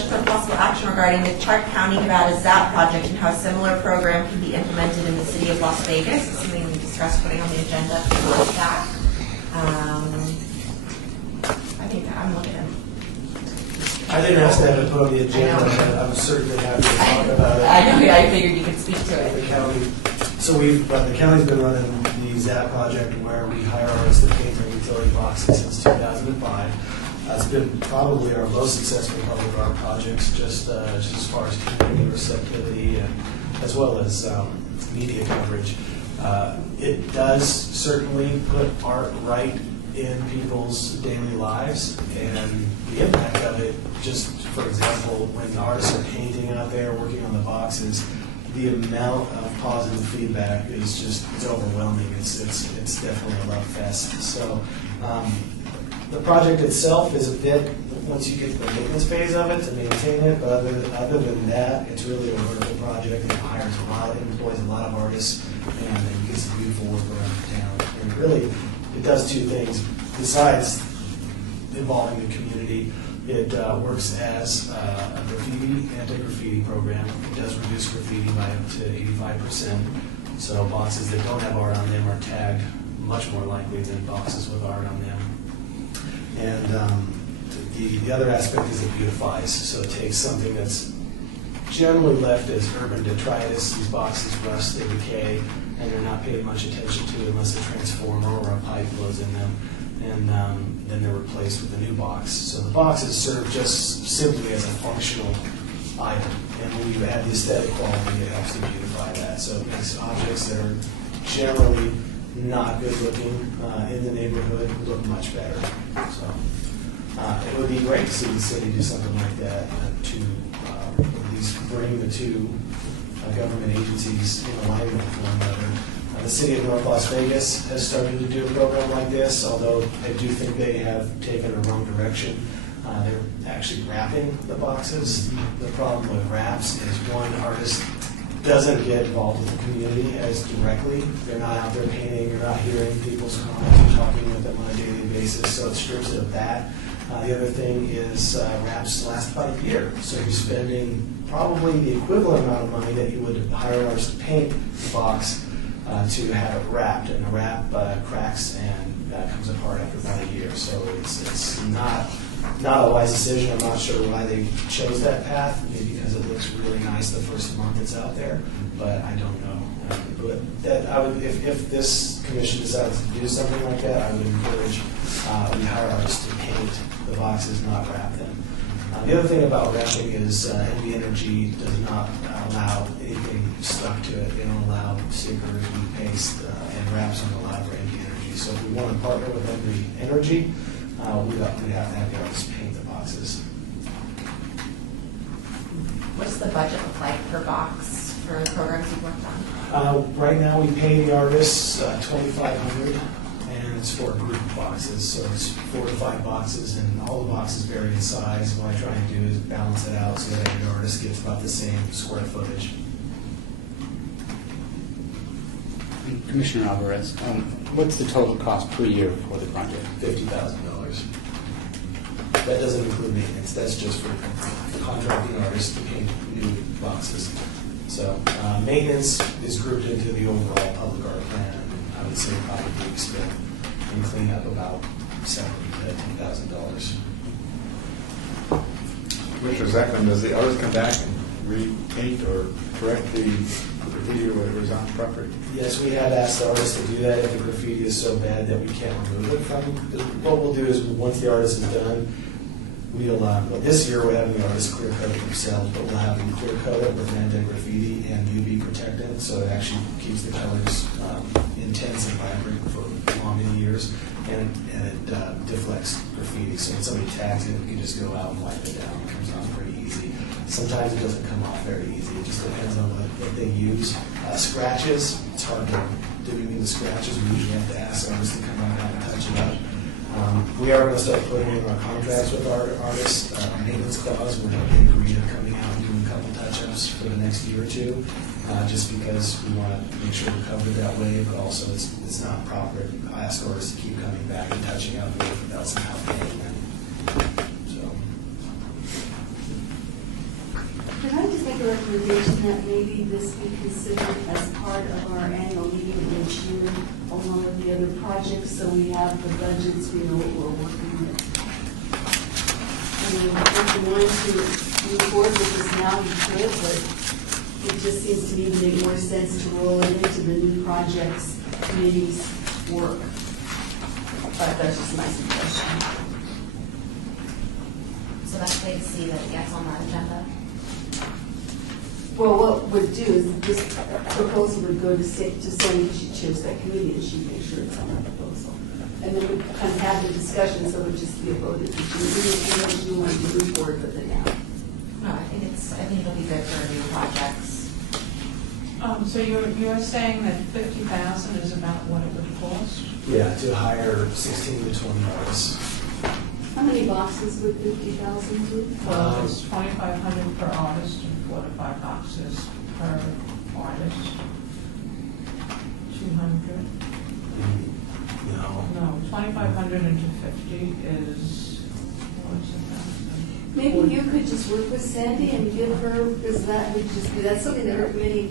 for possible action regarding the Clark County, Nevada ZAP project and how a similar program can be implemented in the city of Las Vegas. It's something we discussed putting on the agenda for that. I think I'm looking at. I didn't ask that to put on the agenda, but I'm certainly happy to talk about it. I know, I figured you could speak to it. The county, so the county's been running the ZAP project where we hire artists to paint their utility boxes since 2005. It's been probably our most successful public art projects, just as far as community receptivity and as well as media coverage. It does certainly put art right in people's daily lives, and the impact of it, just for example, when the artists are painting out there, working on the boxes, the amount of positive feedback is it's overwhelming. It's definitely a love fest. So the project itself is a bit, once you get to the maintenance phase of it, to maintain it, but other than that, it's really a wonderful project. It hires it employs a lot of artists, and it gets some beautiful work around town. And really, it does two things. Besides involving the community, it works as a anti-graffiti program. It does reduce graffiti by up to 85%. So boxes that don't have art on them are tagged much more likely than boxes with art on them. And the other aspect is it beautifies. So it takes something that's generally left as urban detritus. These boxes rust, they decay, and they're not paid much attention to unless a transformer or a pipe blows in them, and then they're replaced with a new box. So the boxes serve just simply as a functional item, and when you add the aesthetic quality, it helps to beautify that. So it makes objects that are generally not good looking in the neighborhood look much better. So it would be great to see the city do something like that to at least bring the two government agencies in alignment with one another. The city of North Las Vegas has started to do a program like this, although I do think they have taken a wrong direction. They're actually wrapping the boxes. The problem with wraps is one, artist doesn't get involved with the community as directly. They're not out there painting, you're not hearing people's comments, you're talking with them on a daily basis, so it strips it of that. The other thing is wraps last about a year, so you're spending probably the equivalent amount of money that you would hire an artist to paint the box to have it wrapped, and the wrap cracks and comes apart after about a year. So it's not a wise decision. I'm not sure why they chose that path. Maybe because it looks really nice the first month it's out there, but I don't know. But that I would, if this commission decides to do something like that, I would encourage we hire artists to paint the boxes, not wrap them. The other thing about wrapping is NV Energy does not allow anything stuck to it. They don't allow stickers, glue paste, and wraps aren't allowed for NV Energy. So if we want to partner with NV Energy, we'd have to have the artists paint the boxes. What's the budget look like per box for the programs you've worked on? Right now, we pay the artists $2,500, and it's for a group of boxes. So it's 4 to 5 boxes, and all the boxes vary in size. What I try and do is balance it out so that every artist gets about the same square footage. Commissioner Alvarez, what's the total cost per year for the project? $50,000. That doesn't include maintenance. That's just for contracting artists to paint new boxes. So maintenance is grouped into the overall public art plan. And I would say probably we spend and clean up about $70,000 to $10,000. Commissioner Zachlin, does the artist come back and repaint or correct the graffiti or whatever is on the property? Yes, we have asked the artist to do that if the graffiti is so bad that we can't remove it from. What we'll do is once the artist is done, we'll this year we're having the artists clear coat it themselves, but we'll have them clear coat it with anti-graffiti and UV protectant, so it actually keeps the colors intense and vibrant for long many years, and it deflects graffiti. So when somebody tags it, we can just go out and wipe it down. It comes off pretty easy. Sometimes it doesn't come off very easy. It just depends on what they use. Scratches, it's hard to do any of the scratches. We usually have to ask artists to come out and touch it up. We are going to start putting in our contracts with our artists, maintenance clause, where they agree to coming out and doing a couple touch-ups for the next year or two, just because we want to make sure we're covered that way, but also it's not proper to ask artists to keep coming back and touching up without somehow paying them. So. Can I just make a recommendation that maybe this be considered as part of our annual meeting each year, along with the other projects, so we have the budgets, we know what we're working with. I mean, if you wanted to move forward with this now, you could, but it just seems to me to make more sense to roll it into the new projects committee's work. But that's just my suggestion. So that's great to see that it gets on that agenda. Well, what we'd do is this proposal would go to Sandy, she chairs that committee, and she'd make sure it's on the proposal. And then we kind of have the discussion, so it would just be a vote if you want to move forward with it now. No, I think it'll be good for new projects. So you're saying that 50,000 is about what it would cost? Yeah, to hire 16 to 20 artists. How many boxes would 50,000 do? Well, it's 2,500 per artist and 4 to 5 boxes per artist. 200? No. No, 2,500 into 50 is, what's it? Maybe you could just work with Sandy and give her, because that would just be, that's something that her committee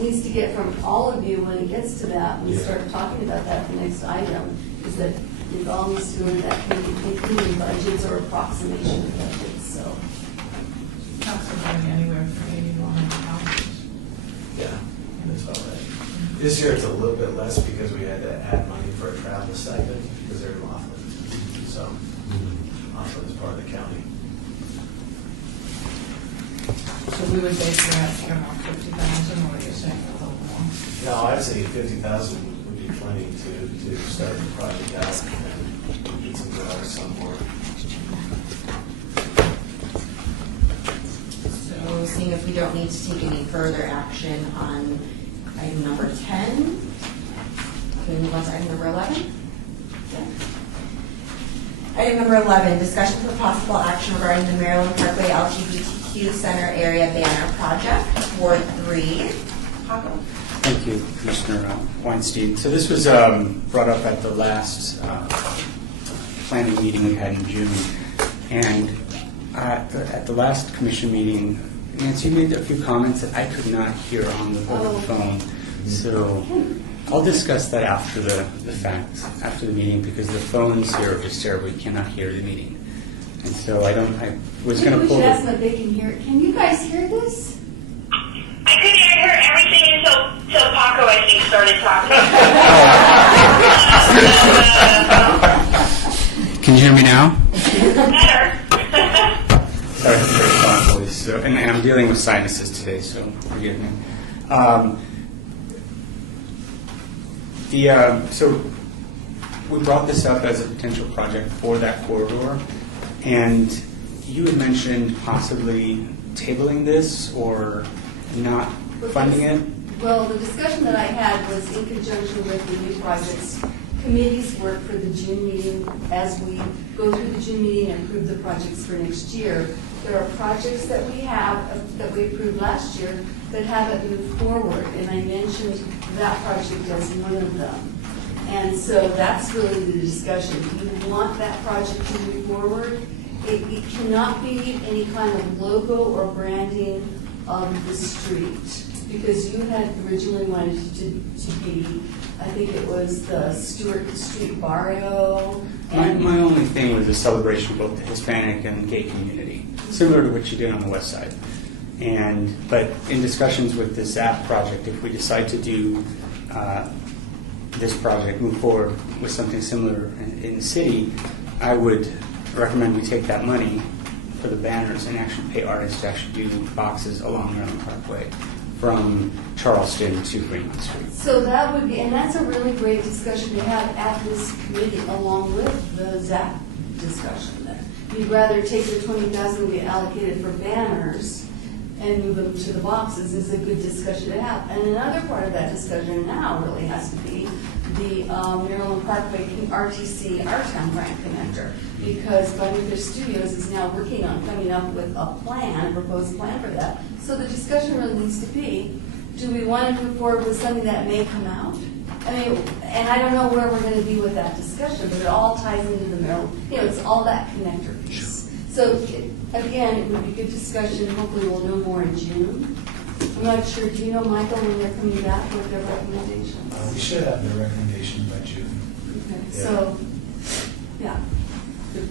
needs to get from all of you when it gets to that. We start talking about that, the next item, is that it all needs to go to that committee, including budgets or approximation of budgets, so. Approximately anywhere from 80 to This year it's a little bit less because we had to add money for a travel stipend because they're in Laughlin. So Laughlin is part of the county. So we would basically have to come out 50,000, or are you saying a little more? No, I'd say 50,000 would be plenty to start the project out and get some dollars somewhere. So seeing if we don't need to take any further action on item number 10, can we move on to item number 11? Yeah. Item number 11, discussion for possible action regarding the Maryland Parkway LGBTQ Center Area Banner Project, Ward 3. Paco? Thank you, Commissioner Weinstein. So this was brought up at the last planning meeting we had in June. And at the last commission meeting, Nancy made a few comments that I could not hear on the phone. So I'll discuss that after the fact, after the meeting, because the phones here are just terrible. We cannot hear the meeting. And so I was going to pull Ask them if they can hear it. Can you guys hear this? I couldn't hear everything until Paco, I think, started talking. Can you hear me now? Better. Sorry for the very soft voice. So, and I'm dealing with sinuses today, so forgive me. So we brought this up as a potential project for that corridor, and you had mentioned possibly tabling this or not funding it. Well, the discussion that I had was in conjunction with the new projects. Committees work for the June meeting. As we go through the June meeting and approve the projects for next year, there are projects that we have, that we approved last year, that haven't moved forward. And I mentioned that project as one of them. And so that's really the discussion. Do you want that project to move forward? It cannot be any kind of logo or branding of the street, because you had originally wanted to be, I think it was the Stewart Street Barrio. And My only thing was a celebration of both the Hispanic and gay community, similar to what you did on the west side. But in discussions with this ZAP project, if we decide to do this project, move forward with something similar in the city, I would recommend we take that money for the banners and actually pay artists to actually do boxes along Maryland Parkway from Charleston to Fremont Street. so that would be, and that's a really great discussion to have at this committee, along with the ZAP discussion there. You'd rather take the 20,000 we allocated for banners and move them to the boxes is a good discussion to have. And another part of that discussion now really has to be the Maryland Parkway RTC Our Town Grant Connector, because Bunnyfish Studios is now working on coming up with a plan, a proposed plan for that. So the discussion really needs to be, do we want to move forward with something that may come out? I mean, and I don't know where we're going to be with that discussion, but it all ties into the Maryland, it's all that connector piece. So again, it would be good discussion. Hopefully we'll know more in June. I'm not sure, do you know, Michael, when they're coming back with their recommendations? We should have their recommendation by June. Okay, Yeah. so, yeah. Good.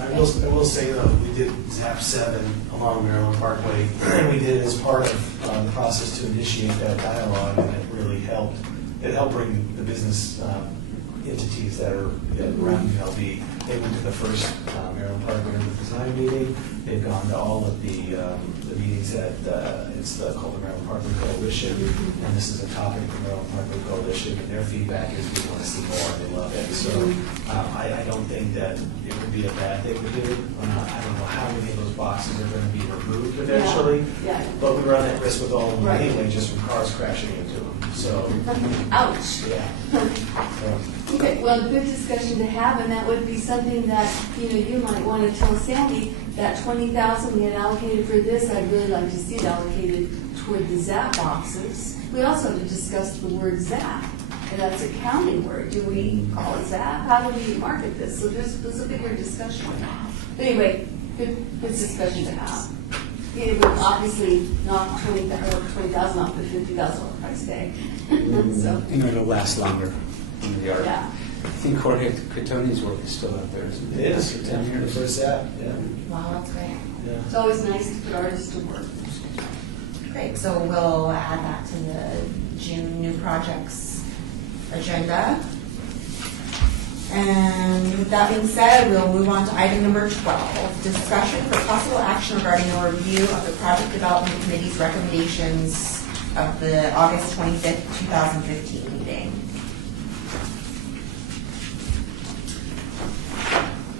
I will say though, we did ZAP 7 along Maryland Parkway, and we did it as part of the process to initiate that dialogue, and it really helped. It helped bring the business entities that are around ULB. They went to the first Maryland Parkway Urban Design meeting. They've gone to all of the meetings at called the Maryland Parkway Coalition, and this is a topic of the Maryland Parkway Coalition, and their feedback is we want to see more, and they love it. So I don't think that it would be a bad thing to do. I don't know how many of those boxes are going to be removed eventually, but we run that risk with all of them anyway, just from cars crashing into them. So, ouch. Yeah. Okay, well, good discussion to have, and that would be something that, you might want to tell Sandy that 20,000 we had allocated for this, I'd really like to see it allocated toward the ZAP boxes. We also have to discuss the word ZAP, and that's a county word. Do we call it ZAP? How do we market this? So there's a bigger discussion. But anyway, good discussion to have. It would obviously knock 20,000 off the 50,000 price tag. So. It'll last longer in the yard. Yeah. I think Jorge Catone's work is still out there, isn't it? It is, for 10 years. For ZAP, yeah. Wow, that's great. Yeah. It's always nice to put artists to work. Great, so we'll add that to the June new projects agenda. And with that being said, we'll move on to item number 12, discussion for possible action regarding a review of the Project Development Committee's recommendations of the August 25th, 2015 meeting.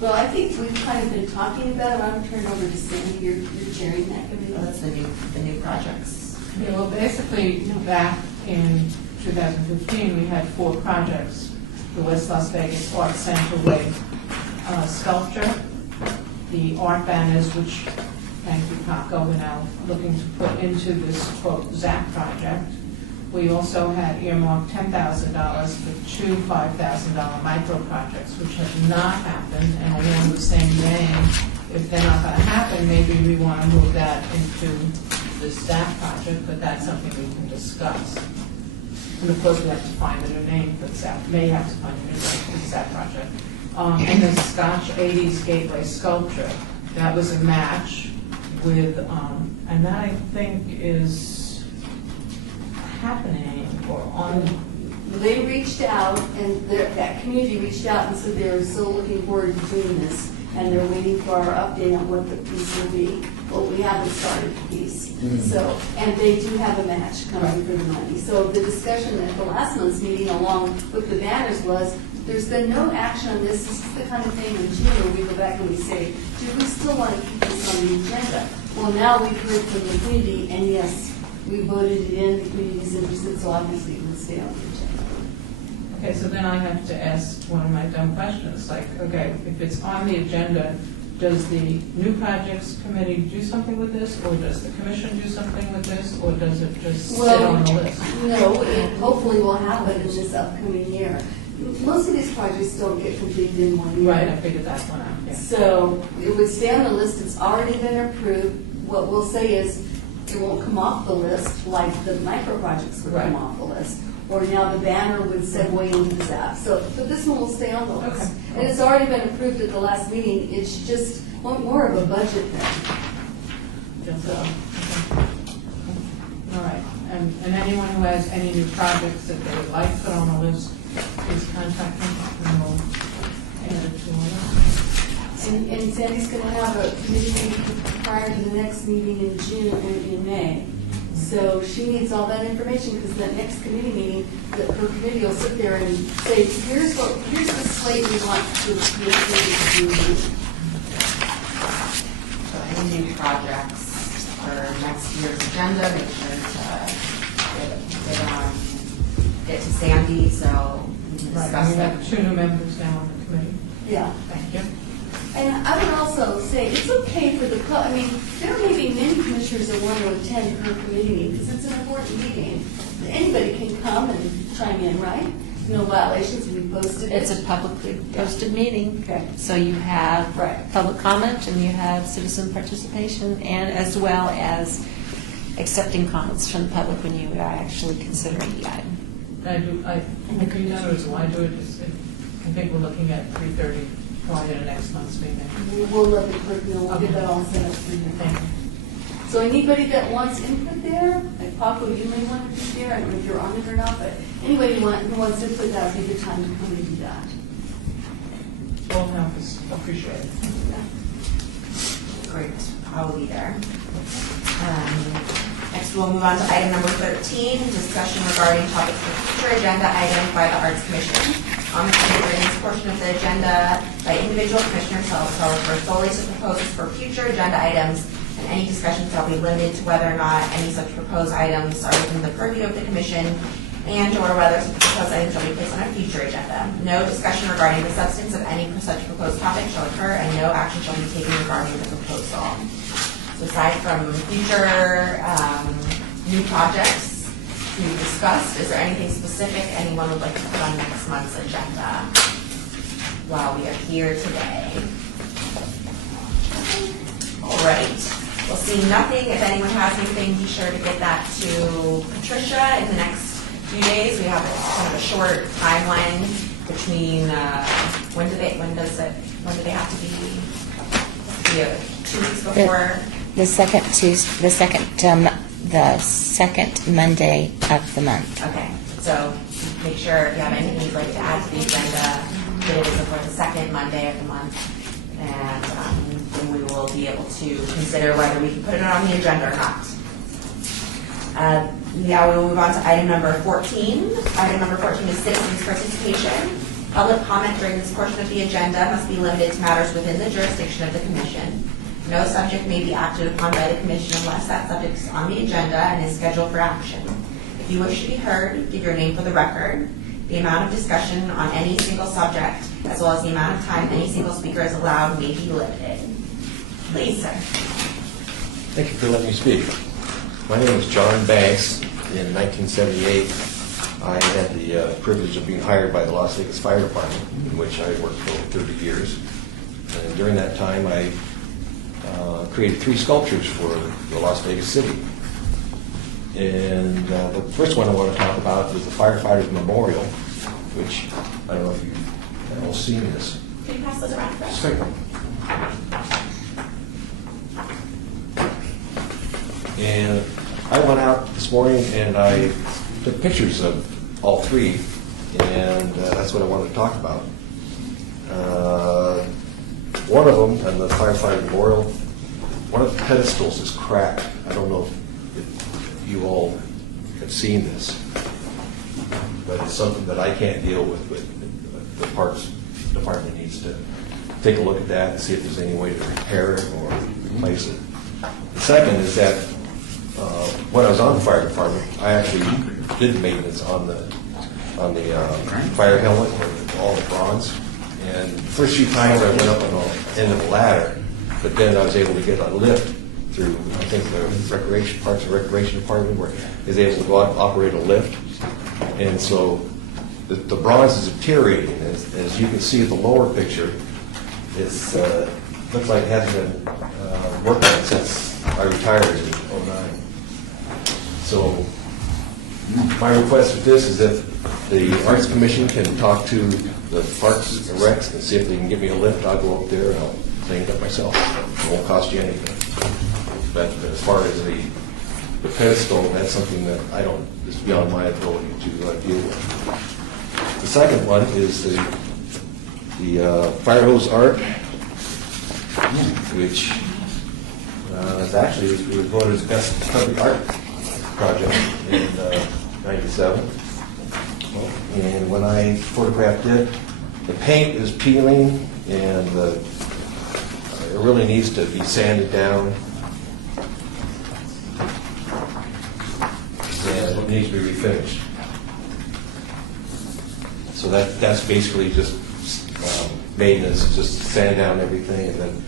Well, I think we've kind of been talking about it. I'm going to turn it over to Sandy. You're chairing that committee. Oh, that's the new projects. Yeah, well, basically, back in 2015, we had 4 projects. The West Las Vegas Art Center with sculpture, the art banners, which, thank you, Paco, we're now looking to put into this, quote, ZAC project. We also had earmarked $10,000 for 2 $5,000 micro projects, which have not happened, and along the same vein, if they're not going to happen, maybe we want to move that into this ZAC project, but that's something we can discuss. And of course, we have to find a new name for the ZAC, may have to find a new name for the ZAC project. And the Scotch 80s Gateway sculpture, that was a match with, and that I think is happening or on. They reached out, and that community reached out and said they're so looking forward to doing this, and they're waiting for our update on what the piece will be. Well, we haven't started the piece. So, and they do have a match coming for the money. So the discussion at the last month's meeting along with the banners was, there's been no action on this. This is the kind of thing in June where we go back and we say, do we still want to keep this on the agenda? Well, now we've heard from the community, and yes, we voted it in, the community's interested, so obviously it will stay on the agenda. Okay, so then I have to ask one of my dumb questions, like, okay, if it's on the agenda, does the new projects committee do something with this, or does the commission do something with this, or does it just sit on the list? No, it hopefully will happen in this upcoming year. Most of these projects don't get completed in 1 year. Right, I figured that one out, yeah. So it would stay on the list, it's already been approved. What we'll say is, it won't come off the list like the micro projects would come Right. off the list. Or now the banner would segue into the ZAP. So, but this one will stay on the list. Okay. And it's already been approved at the last meeting, it's just more of a budget thing. Just, all right, and anyone who has any new projects that they would like put on the list, please contact me, and we'll add it to it. And Sandy's going to have a committee meeting prior to the next meeting in June, in May. So she needs all that information, because that next committee meeting, her committee will sit there and say, here's the slate we want to do. So any new projects for next year's agenda, make sure to get to Sandy, so we can Right, discuss and we that. have 2 new members now on the committee. Yeah. Thank you. And I would also say, it's okay for the, I mean, there may be many commissioners that want to attend her committee meeting, because it's an important meeting. Anybody can come and chime in, right? No violations, we posted it. It's a publicly posted meeting. Okay. So you have Right. public comment and you have citizen participation, and as well as accepting comments from the public when you are actually considering the item. I think you know, so I do it, I think we're looking at 3:30, probably at next month's meeting. We'll let the clerk know, we'll get that all set up for you. Thank you. So anybody that wants input there, like Paco, you may want to be there, I don't know if you're on it or not, but anybody who wants input, that would be the time to come and do that. All help is appreciated. Great, I'll be there. Next, we'll move on to item number 13, discussion regarding topics for future agenda items by the Arts Commission. Comments during this portion of the agenda by individual commissioners shall refer solely to proposals for future agenda items, and any discussion shall be limited to whether or not any such proposed items are within the purview of the commission, and/or whether such proposed items shall be placed on a future agenda. No discussion regarding the substance of any such proposed topic shall occur, and no action shall be taken regarding the proposal. So aside from future new projects to be discussed, is there anything specific anyone would like to put on next month's agenda while we are here today? All right. We'll see nothing. If anyone has anything, be sure to get that to Patricia in the next few days. We have kind of a short timeline between when do they have to be 2 weeks before? The the second Monday of the month. Okay, so make sure if you have anything you'd like to add to the agenda, that it is for the second Monday of the month. And then we will be able to consider whether we can put it on the agenda or not. Now we will move on to item number 14. Item number 14 is citizens' participation. Public comment during this portion of the agenda must be limited to matters within the jurisdiction of the commission. No subject may be acted upon by the commission unless that subject is on the agenda and is scheduled for action. If you wish to be heard, give your name for the record. The amount of discussion on any single subject, as well as the amount of time any single speaker is allowed, may be limited. Please, sir. Thank you for letting me speak. My name is John Banks. In 1978, I had the privilege of being hired by the Las Vegas Fire Department, in which I worked for over 30 years. And during that time, I created 3 sculptures for the Las Vegas City. And the first one I want to talk about is the Firefighters Memorial, which I don't know if you've all seen this. Can you pass those around for us? Certainly. And I went out this morning and I took pictures of all 3, and that's what I wanted to talk about. One of them, on the Firefighter Memorial, one of the pedestals is cracked. I don't know if you all have seen this, but it's something that I can't deal with, but the Parks Department needs to take a look at that and see if there's any way to repair it or replace it. The second is that when I was on the fire department, I actually did maintenance on the fire helmet with all the bronze. And the first few times I went up on the end of the ladder, but then I was able to get a lift through, I think, the Parks and Recreation Department, where I was able to go out and operate a lift. And so the bronze is deteriorating. As you can see in the lower picture, it looks like it hasn't been worked on since I retired in '09. So my request with this is if the Arts Commission can talk to the Parks and Recs and see if they can give me a lift, I'll go up there and I'll clean it up myself. It won't cost you anything. But as far as the pedestal, that's something that I don't, it's beyond my ability to deal with. The second one is the fire hose art, which is actually, we were voted as best country art project in '97. And when I photographed it, the paint is peeling and it really needs to be sanded down. And it needs to be refinished. So that's basically just maintenance, just sand down everything and then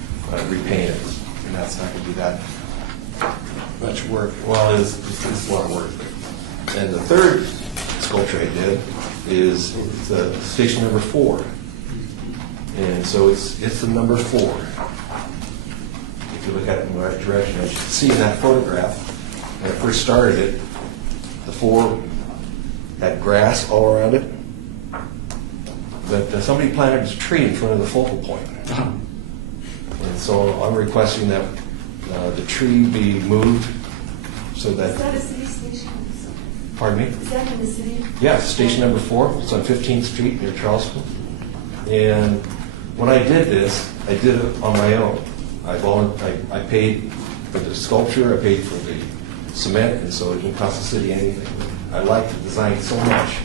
repaint it. And that's not going to be that much work. Well, it's a lot of work. And the third sculpture I did is the station number 4. And so it's the number 4. If you look at it in the right direction, as you can see in that photograph, when I first started it, the 4 had grass all around it. But somebody planted a tree in front of the focal point. And so I'm requesting that the tree be moved so that... Is that a city station? Pardon me? Is that in the city? Yeah, station number 4. It's on 15th Street near Charleston. And when I did this, I did it on my own. I paid for the sculpture, I paid for the cement, and so it didn't cost the city anything. I liked the design so much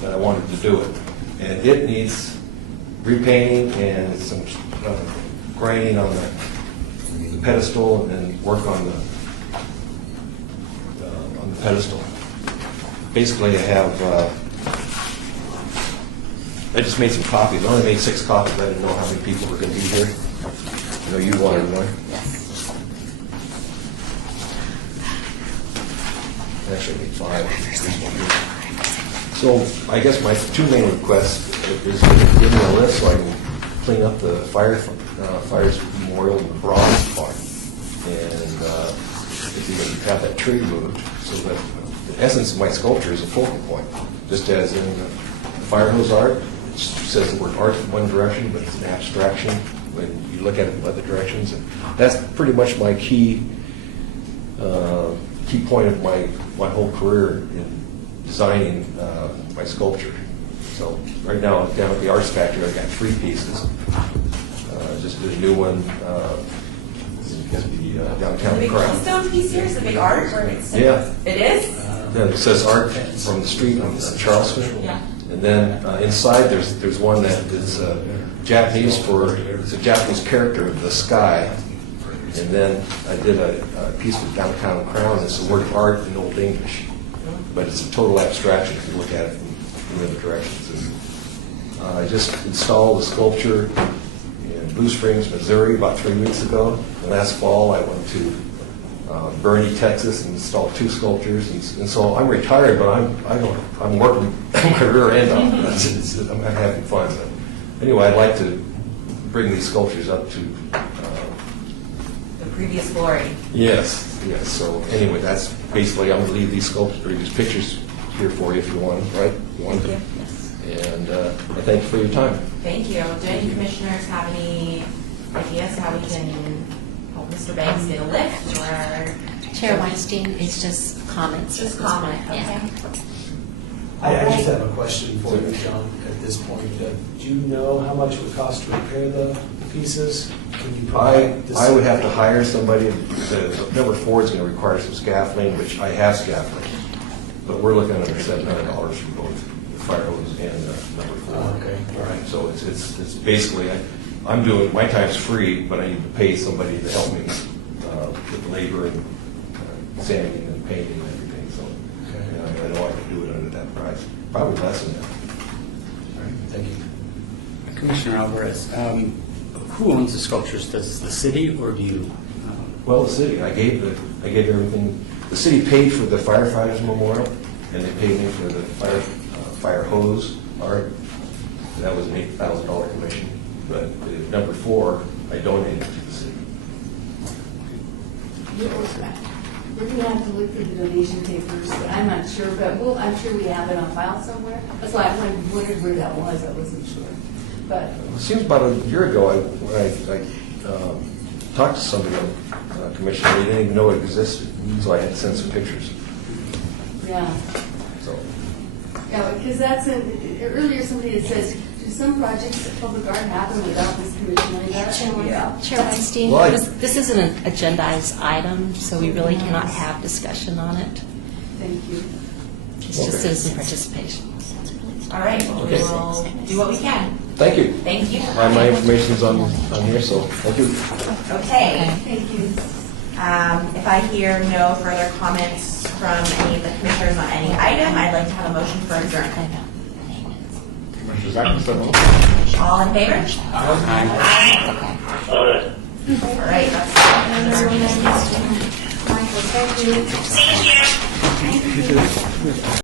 that I wanted to do it. And it needs repainting and some grinding on the pedestal and work on the pedestal. Basically, I just made some copies. I only made 6 copies. I didn't know how many people were going to be here. I know you wanted one. Yes. Actually, I made 5. So I guess my 2 main requests is to give me a list so I can clean up the Fires Memorial and the bronze part. And if you can have that tree moved so that the essence of my sculpture is a focal point. Just as in the fire hose art, it says the word art in one direction, but it's an abstraction when you look at it in other directions. And that's pretty much my key key point of my whole career in designing my sculpture. So right now, down at the Arts Factory, I've got 3 pieces. Just did a new one, the downtown Big crown. Keystone piece here is the big art? Yeah. It is? Yeah, it says art from the street on Charleston. Yeah. And then inside, there's one that is Japanese it's a Japanese character of the sky. And then I did a piece with downtown crown. It's the word art in Old English, but it's a total abstraction if you look at it from the other directions. And, I just installed a sculpture in Blue Springs, Missouri, about 3 weeks ago. And last fall, I went to Bernie, Texas, and installed 2 sculptures. And so I'm retired, but I'm working my rear end off. I'm having fun. But anyway, I'd like to bring these sculptures up to The previous glory. yes. So anyway, that's basically, I'm going to leave these sculptures, these pictures here for you if you want them, right? You want them? And I thank you for your time. Thank you. Do any commissioners have any ideas how we can help Mr. Banks get a lift or? Chair Weinstein, it's just comments. Just comment, okay. I just have a question for you, John, at this point. Do you know how much it would cost to repair the pieces? Can you provide this? I would have to hire somebody. The number 4 is going to require some scaffolding, which I have scaffolding. But we're looking at $700 for both the fire hose and number 4. Okay, all right. So it's basically, I'm doing, my time's free, but I need to pay somebody to help me with labor and sanding and painting and everything. So I know I can do it under that price. Probably less than that. All right, thank you. Commissioner Alvarez, who owns the sculptures? Does the city or do you? Well, the city. I gave everything. The city paid for the firefighters memorial, and they paid me for the fire hose art. That was an $8,000 commission. But the number 4, I donated to the city. We're going to have to look through the donation papers, but I'm not sure, but I'm sure we have it on file somewhere. That's why I wondered where that was. I wasn't sure. But It seems about a year ago, when I talked to somebody on the commission, they didn't even know it existed, so I had to send some pictures. yeah. So, Yeah, because that's earlier somebody had said, do some projects at Public Art happen without this commission? Chair Weinstein, Well, this isn't an agendized item, so we really cannot have discussion on it. Thank you. It's just citizen participation. All right, well, we will do what we can. thank you. Thank you. My information's on here, so thank you. Okay. Thank you. If I hear no further comments from any of the commissioners on any item, I'd like to have a motion for adjournment. Commissioner Zachary, All in favor? Aye. All right, that's. Michael, thank you. Thank you.